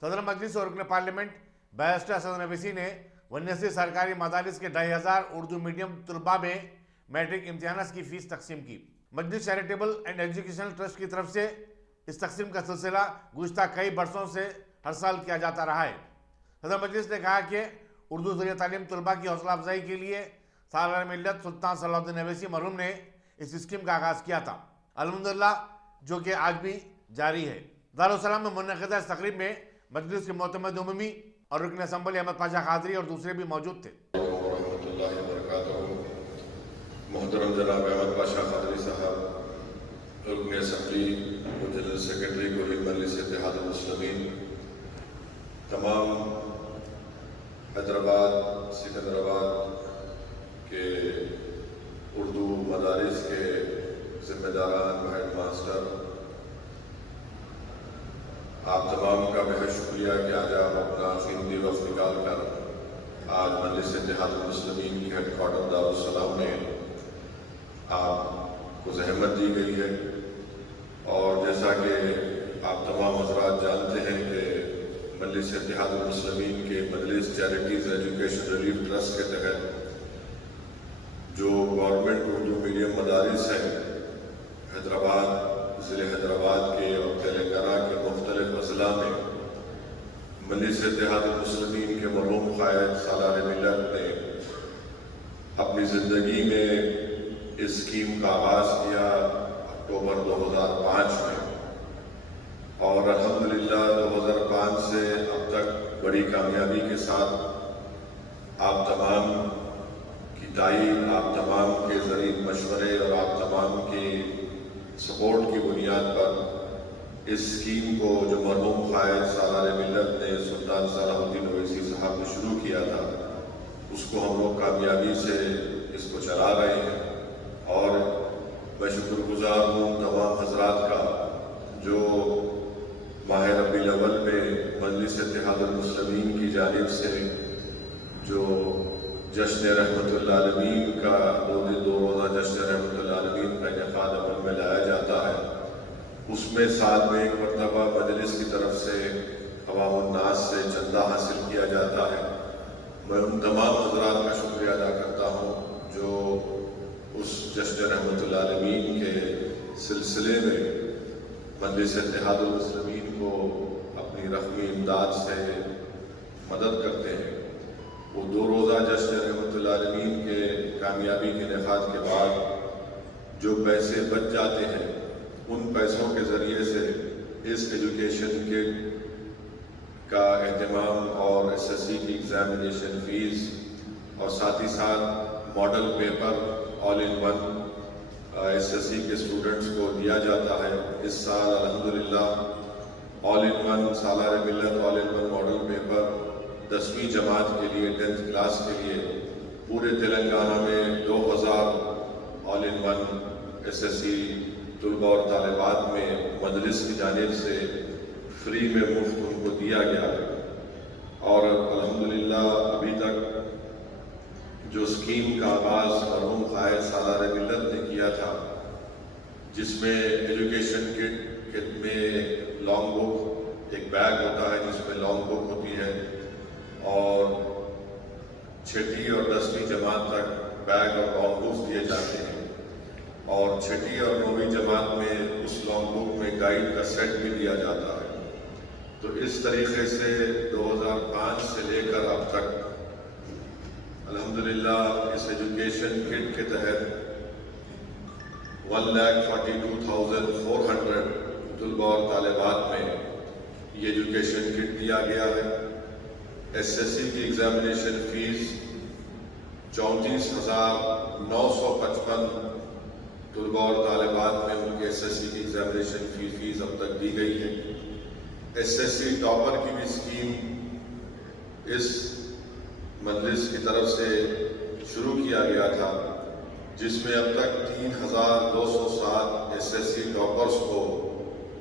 सदर मजलिस और रुकन पार्लियामेंट बैरिस्टर असद नवीसी ने वन्यसी सरकारी मदारिस के 2,500 उर्दू मीडियम तलबा में मैट्रिक इम्तिहान की फ़ीस तकसीम की। मजलिस चैरिटेबल एंड एजुकेशनल ट्रस्ट की तरफ से इस तकसीम का सिलसिला गुज़श्ता कई बरसों से हर साल किया जाता रहा है। सदर मजलिस ने कहा कि उर्दू ज़रिए तालीम तलबा की हौसला अफजाई के लिए सालाना मिल्लत सुल्तान सलाहुद्दीन अवैसी मरहूम ने इस स्कीम का आगाज़ किया था, अल्हम्दुलिल्लाह, जो कि आज भी जारी है। दारुस्सलाम में मुनक़िदा इस तक़रीब में मजलिस के मोहतमद उमूमी और रुकन असम्बली अहमद पाशा कादरी और दूसरे भी मौजूद थे। मोहतरम जनाब अहमद पाशा कादरी साहब, रुकन असम्बली और जनरल सेक्रेटरी कुल मजलिस इत्तेहादुल मुस्लिमीन, तमाम हैदराबाद सिकंदराबाद के उर्दू मदारिस के ज़िम्मेदारान, हेड मास्टर, आप तमाम का बेहद शुक्रिया कि आज आप अपना कीमती वक्त निकाल कर आज मजलिस इत्तेहादुल मुस्लिमीन की हेडक्वार्टर दारुस्सलाम में आपको ज़हमत दी गई है। और जैसा कि आप तमाम हज़रात जानते हैं कि मजलिस इत्तेहादुल मुस्लिमीन के मजलिस चैरिटीज़ एजुकेशन रिलीफ ट्रस्ट के तहत जो गवर्नमेंट उर्दू मीडियम मदारिस हैं हैदराबाद, ज़िले हैदराबाद के और तेलंगाना के मुख्तलिफ अज़ला में मजलिस इत्तेहादुल मुस्लिमीन के मरहूम क़ायद सालार मिल्लत ने अपनी ज़िंदगी में इस स्कीम का आगाज़ किया अक्टूबर 2005 में, और अल्हम्दुलिल्लाह 2005 से अब तक बड़ी कामयाबी के साथ आप तमाम की तायीद, आप तमाम के ज़रिए मशवरे और आप तमाम की सपोर्ट की बुनियाद पर इस स्कीम को जो मरहूम क़ायद सालार मिल्लत ने सुल्तान सलाहुद्दीन अवैसी साहब ने शुरू किया था, उसको हम लोग कामयाबी से इसको चला रहे हैं। और मैं शुक्रगुज़ार हूँ तमाम हज़रात का जो माह रबीउल अव्वल में मजलिस इत्तेहादुल मुस्लिमीन की जानिब से जो जश्न रहमतुल आलमीन का दो रोज़ा जश्न रहमतुल आलमीन का इनेकाद अमल में लाया जाता है, उसमें साल में एक मरतबा मजलिस की तरफ से अवामुन्नास से चंदा हासिल किया जाता है। मैं उन तमाम हज़रात का शुक्रिया अदा करता हूँ जो उस जश्न रहमतुल आलमीन के सिलसिले में मजलिस इत्तेहादुल मुस्लिमीन को अपनी रक़मी इमदाद से मदद करते हैं। वो दो रोज़ा जश्न रहमतुल आलमीन के कामयाबी के इनेकाद के बाद जो पैसे बच जाते हैं, उन पैसों के ज़रिए से इस एजुकेशन किट का एहतमाम और एसएससी की एग्ज़ामिनेशन फ़ीस और साथ ही साथ model paper all in one SSC के स्टूडेंट्स को दिया जाता है। इस साल अल्हम्दुलिल्लाह all in one Salaar Millat all in one model paper 10वीं जमात के लिए 10th क्लास के लिए पूरे तेलंगाना में 2000 ऑल इन वन एसएससी तलबा और तालिबात में मजलिस की जानिब से फ्री में मुफ्त उनको दिया गया है। और अल्हम्दुलिल्लाह अभी तक जो स्कीम का आगाज़ मरहूम क़ायद सालार मिल्लत ने किया था, जिसमें एजुकेशन किट में लॉन्ग बुक, एक बैग होता है जिसमें लॉन्ग बुक होती है, और 6ठी और 10वीं जमात तक बैग और लॉन्ग बुक्स दिए जाते हैं, और 6ठी और 9वीं जमात में उस लॉन्ग बुक में गाइड का सेट भी दिया जाता है। तो इस तरीके से 2005 से लेकर अब तक अल्हम्दुलिल्लाह इस एजुकेशन किट के तहत 1,42,400 तलबा और तालिबात में ये एजुकेशन किट दिया गया है। एसएससी की एग्ज़ामिनेशन फ़ीस 34,955 तलबा और तालिबात में उनके एसएससी की एग्ज़ामिनेशन फ़ीस अब तक दी गई है। एसएससी टॉपर की भी स्कीम इस मजलिस की तरफ से शुरू किया गया था, जिसमें अब तक 3,207 एसएससी टॉपर्स को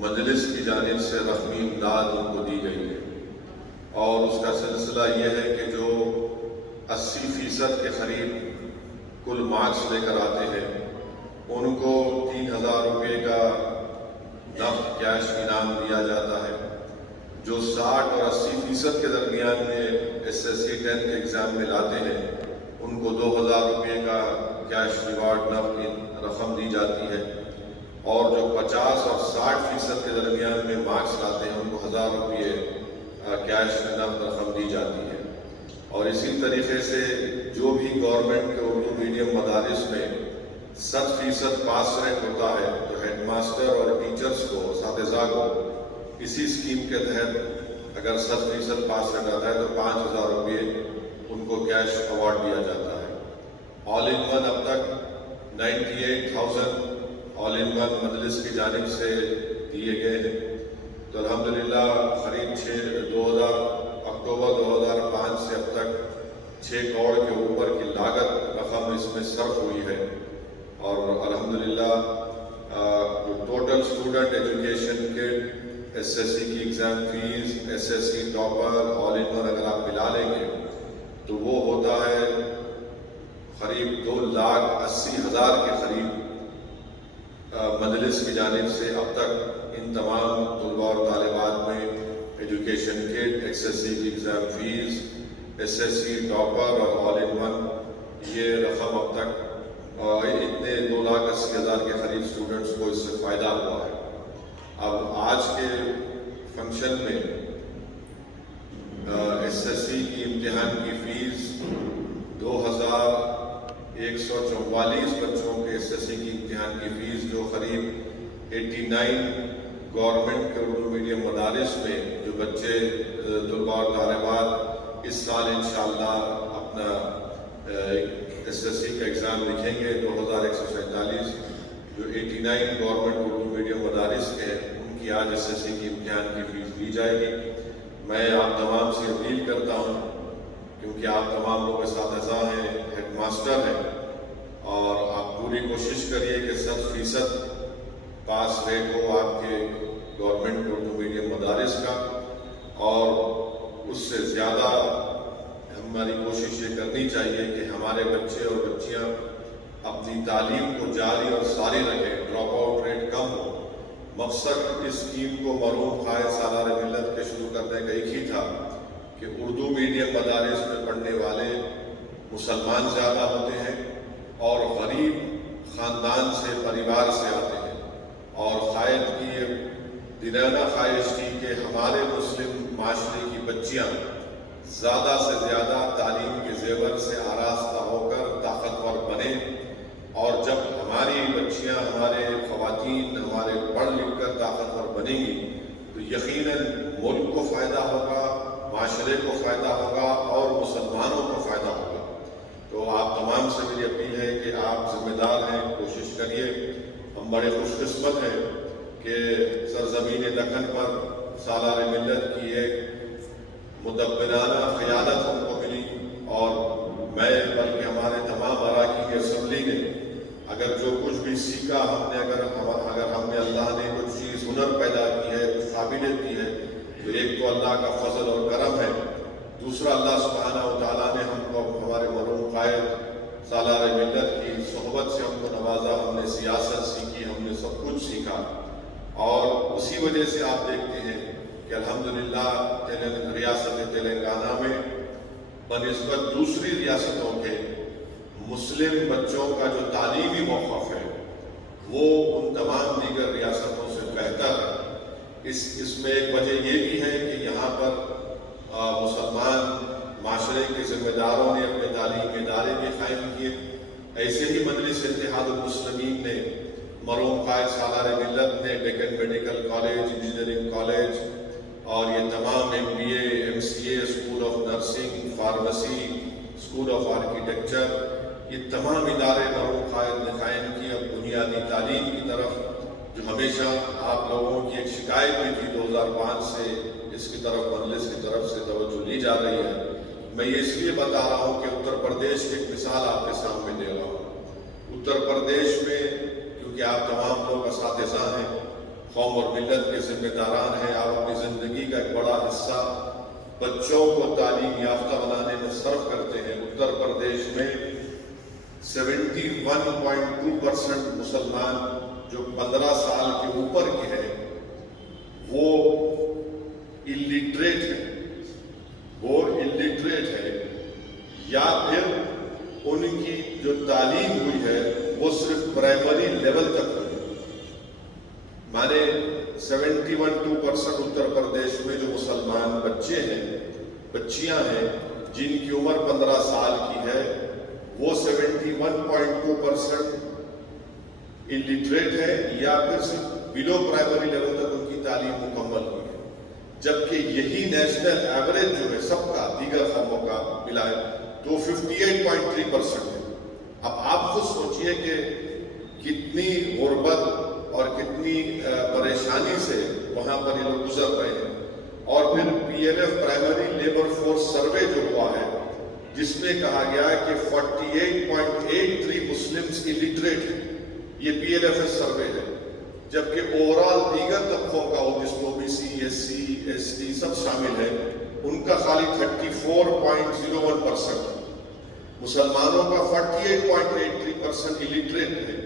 मजलिस की जानिब से रक़मी इमदाद उनको दी गई है। और उसका सिलसिला यह है कि जो 80% के करीब कुल मार्क्स लेकर आते हैं, उनको 3,000 रुपये का نقد کیش انعام دیا جاتا ہے. جو 60 اور 80% کے درمیان میں SSC 10 کے ایگزام میں لاتے ہیں ان کو 2000 روپے کا کیش ریوارڈ نقد رقم دی جاتی ہے. اور جو 50 اور 60% کے درمیان میں مارکس لاتے ہیں ان کو 1000 روپے کیش نقد رقم دی جاتی ہے. اور اسی طریقے سے جو بھی گورنمنٹ کے اردو میڈیم مدارس میں 100% پاس ریٹ ہوتا ہے تو ہیڈ ماسٹر اور ٹیچرز کو، اساتذہ کو اسی اسکیم کے تحت اگر 100% پاس ریٹ آتا ہے تو 5000 روپے ان کو کیش ایوارڈ دیا جاتا ہے. آل ان ون اب تک 98,000 آل ان ون مجلس کی جانب سے دیے گئے ہیں. تو الحمدللہ قریب اکتوبر 2005 سے اب تک 6 کروڑ کے اوپر کی لاگت رقم اس میں صرف ہوئی ہے. اور الحمدللہ ٹوٹل اسٹوڈنٹ ایجوکیشن کے SSC کی exam fees, SSC topper, all in one اگر آپ ملا لیں گے تو وہ ہوتا ہے قریب 2,80,000 کے قریب. مجلس کی جانب سے اب تک ان تمام طلباء اور طالبات میں ایجوکیشن کٹ، SSC کی ایگزام فیس، SSC ٹاپر اور آل ان ون یہ رقم اب تک اتنے 2,80,000 کے قریب اسٹوڈنٹس کو اس سے فائدہ ہوا ہے. اب آج کے فنکشن میں SSC کی امتحان کی فیس 2,144 بچوں کے SSC کی امتحان کی فیس جو قریب 89 گورنمنٹ کے اردو میڈیم مدارس میں جو بچے طلباء اور طالبات اس سال انشاءاللہ اپنا SSC کا ایگزام لکھیں گے 2147 جو 89 گورنمنٹ اردو میڈیم مدارس کے ان کی آج SSC کی امتحان کی فیس دی جائے گی. میں آپ تمام سے اپیل کرتا ہوں کیونکہ آپ تمام لوگ اساتذہ ہیں، ہیڈ ماسٹر ہیں، اور آپ پوری کوشش کریے کہ 100% پاس ریٹ ہو آپ کے گورنمنٹ اردو میڈیم مدارس کا. اور اس سے زیادہ ہماری کوشش یہ کرنی چاہیے کہ ہمارے بچے اور بچیاں اپنی تعلیم کو جاری اور ساری رکھیں، ڈراپ آؤٹ ریٹ کم ہو. مقصد اس اسکیم کو مرحوم قائد سالار ملت کے شروع کرنے کا ایک ہی تھا کہ اردو میڈیم مدارس میں پڑھنے والے مسلمان زیادہ ہوتے ہیں اور غریب خاندان سے، پریوار سے آتے ہیں. اور قائد کی یہ دلانہ خواہش تھی کہ ہمارے مسلم معاشرے کی بچیاں زیادہ سے زیادہ تعلیم کے زیور سے آراستہ ہو کر طاقتور بنیں. اور جب ہماری بچیاں، ہمارے خواتین ہمارے پڑھ لکھ کر طاقتور بنیں گی تو یقیناً ملک کو فائدہ ہوگا، معاشرے کو فائدہ ہوگا اور مسلمانوں کو فائدہ ہوگا. تو آپ تمام سے میری اپیل ہے کہ آپ ذمہ دار ہیں، کوشش کریے. ہم بڑے خوش قسمت ہیں کہ سرزمین دکن پر سالار ملت کی ایک مدبرانہ قیادت ہم کو ملی. اور میں بلکہ ہمارے تمام اراکین اسمبلی نے اگر جو کچھ بھی سیکھا ہم نے، اگر ہم نے اللہ نے کچھ چیز ہنر پیدا کی ہے، کچھ قابلیت کی ہے تو ایک تو اللہ کا فضل اور کرم ہے، دوسرا اللہ سبحانہ و تعالیٰ نے ہم کو ہمارے مرحوم قائد سالار ملت کی صحبت سے ہم کو نوازا. ہم نے سیاست سیکھی، ہم نے سب کچھ سیکھا. اور اسی وجہ سے آپ دیکھتے ہیں کہ الحمدللہ ریاست تلنگانہ میں بنسبت دوسری ریاستوں کے مسلم بچوں کا جو تعلیمی موقف ہے وہ ان تمام دیگر ریاستوں سے بہتر ہے. اس میں ایک وجہ یہ بھی ہے کہ یہاں پر مسلمان معاشرے کے ذمہ داروں نے اپنے تعلیمی ادارے بھی قائم کیے. ایسے ہی مجلس اتحاد المسلمین نے، مرحوم قائد سالار ملت نے Deccan medical college, engineering college اور یہ تمام MBA، MCA، school of nursing, pharmacy, school of architecture, یہ تمام ادارے مرحوم قائد نے قائم کی. اب بنیادی تعلیم کی طرف جو ہمیشہ آپ لوگوں کی ایک شکایت بھی تھی 2005 سے اس کی طرف مجلس کی طرف سے توجہ لی جا رہی ہے. میں یہ اس لیے بتا رہا ہوں کہ اتر پردیش کی ایک مثال آپ کے سامنے دے رہا ہوں. اتر پردیش میں کیونکہ آپ تمام لوگ اساتذہ ہیں، قوم اور ملت کے ذمہ داران ہیں، آپ اپنی زندگی کا ایک بڑا حصہ بچوں کو تعلیم یافتہ بنانے میں صرف کرتے ہیں. اتر پردیش میں 71.2% مسلمان جو 15 سال کے اوپر کے ہیں इलिटरेट है, वो इलिटरेट है, या फिर उनकी जो तालीम हुई है वो सिर्फ प्राइमरी लेवल तक हुई। माने 71% उत्तर प्रदेश में जो मुसलमान बच्चे हैं, बच्चियां हैं, जिनकी उम्र 15 साल की है, वो 71.2% इलिटरेट है या फिर सिर्फ बिलो प्राइमरी लेवल तक उनकी तालीम मुकम्मल हुई है। जबकि यही नेशनल एवरेज जो है सबका, दीगर कौमों का मिलाए तो 58.3% है। अब आप खुद सोचिए कि कितनी गुर्बत और कितनी परेशानी से वहाँ पर ये लोग गुजर रहे हैं। और फिर PLF primary labour force survey जो हुआ है, जिसमें कहा गया है कि 48.83 मुस्लिम्स इलिटरेट हैं, ये PLFS सर्वे है। जबकि ओवरऑल दीगर तबकों का हो, जिसमें OBC, SC, ST सब शामिल है, उनका खाली 34.01% है। मुसलमानों का 48.83% इलिटरेट है,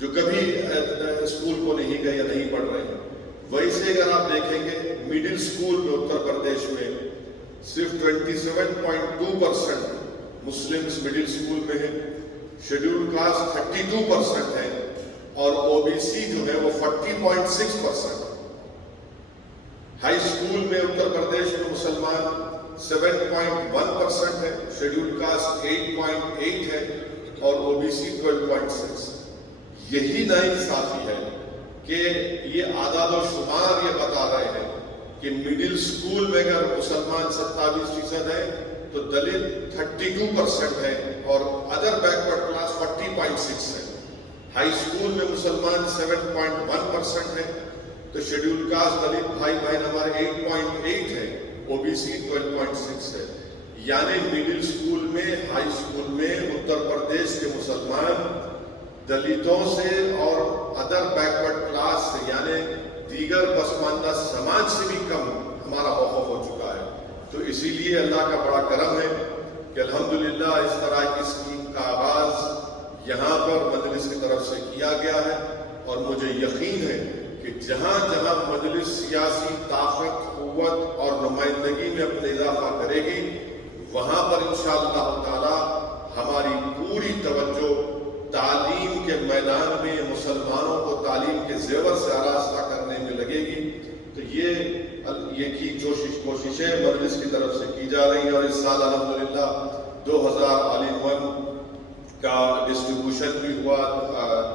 जो कभी स्कूल को नहीं गए या नहीं पढ़ रहे हैं। वैसे अगर आप देखेंगे मिडिल स्कूल में उत्तर प्रदेश में सिर्फ 27.2% मुस्लिम्स मिडिल स्कूल में है, शेड्यूल कास्ट 32% है, और OBC जो है वो 40.6%। हाई स्कूल में उत्तर प्रदेश में मुसलमान 7.1% है, शेड्यूल कास्ट 8.8 है, और OBC 12.6। यही नाइंसाफी है कि ये आदाद और शुमार ये बता रहे हैं कि मिडिल स्कूल में अगर मुसलमान 27% है तो दलित 32% है, और अदर बैकवर्ड क्लास 40.6 है। हाई स्कूल में मुसलमान 7.1% है, तो शेड्यूल कास्ट दलित भाई बहन हमारे 8.8 है, OBC 12.6 है। यानी मिडिल स्कूल में, हाई स्कूल में उत्तर प्रदेश के मुसलमान दलितों से और अदर बैकवर्ड क्लास से, यानी दीगर पसमानदा समाज से भी कम हमारा मौक़िफ़ हो चुका है। तो इसीलिए अल्लाह का बड़ा करम है कि अल्हम्दुलिल्लाह इस तरह की स्कीम का आगाज़ यहाँ पर मजलिस की तरफ से किया गया है, और मुझे यकीन है कि जहाँ जहाँ मजलिस सियासी ताकत, क़ुव्वत और नुमाइंदगी में अपने इजाफा करेगी, वहाँ पर इंशाअल्लाह ताला हमारी पूरी तवज्जो तालीम के मैदान में मुसलमानों को तालीम के जेवर से आरास्ता करने में लगेगी। तो ये की कोशिशें मजलिस की तरफ से की जा रही हैं, और इस साल अल्हम्दुलिल्लाह 2000 ऑल-इन-वन का डिस्ट्रीब्यूशन भी हुआ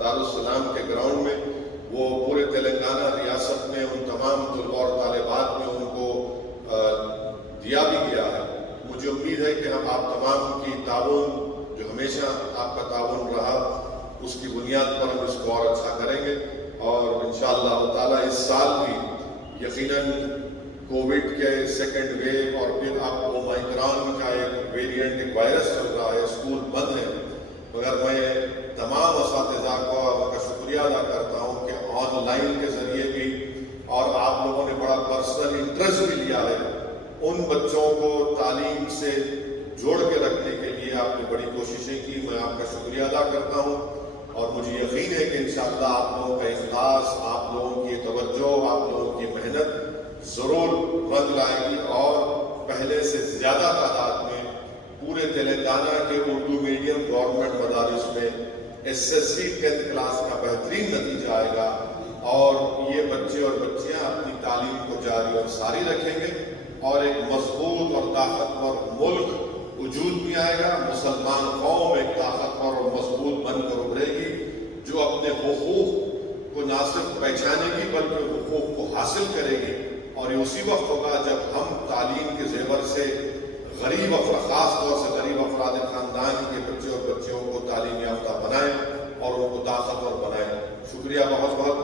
दारुस्सलाम के ग्राउंड में। वो पूरे तेलंगाना रियासत में उन तमाम तुलबा और तालिबात में उनको दिया भी गया है। मुझे उम्मीद है कि हम आप तमाम की ताउन, जो हमेशा आपका ताउन रहा, उसकी बुनियाद पर हम इसको और अच्छा करेंगे। और इंशाअल्लाह ताला इस साल भी यकीनन कोविड के सेकेंड वेव और फिर आप ओमाइक्रॉन का एक वेरिएंट, एक वायरस चल रहा है, स्कूल बंद है, मगर मैं तमाम असातिज़ा को उनका शुक्रिया अदा करता हूँ कि ऑनलाइन के ज़रिए भी, और आप लोगों ने बड़ा पर्सनल इंटरेस्ट भी लिया है, उन बच्चों को तालीम से जोड़ के रखने के लिए आपने बड़ी कोशिशें की। मैं आपका शुक्रिया अदा करता हूँ, और मुझे यकीन है कि इंशाअल्लाह आप लोगों का इखलास, आप लोगों की तवज्जो, आप लोगों की मेहनत ज़रूर रंग लाएगी, और पहले से ज़्यादा तादाद में पूरे तेलंगाना के उर्दू मीडियम गवर्नमेंट मदारिस में SSC 10th क्लास का बेहतरीन नतीजा आएगा, और ये बच्चे और बच्चियाँ अपनी तालीम को जारी और सारी रखेंगे, और एक मजबूत और ताकतवर मुल्क वजूद में आएगा। मुसलमान कौम एक ताकतवर और मजबूत बनकर उभरेगी, जो अपने हुकूक को ना सिर्फ पहचानेगी बल्कि हुकूक को हासिल करेगी। और ये उसी वक्त होगा जब हम तालीम के जेवर से गरीब ख़ास तौर से गरीब अफराद ख़ानदान के बच्चे और बच्चियों को तालीम याफ्ता बनाएं और उनको ताकतवर बनाएं। शुक्रिया बहुत बहुत।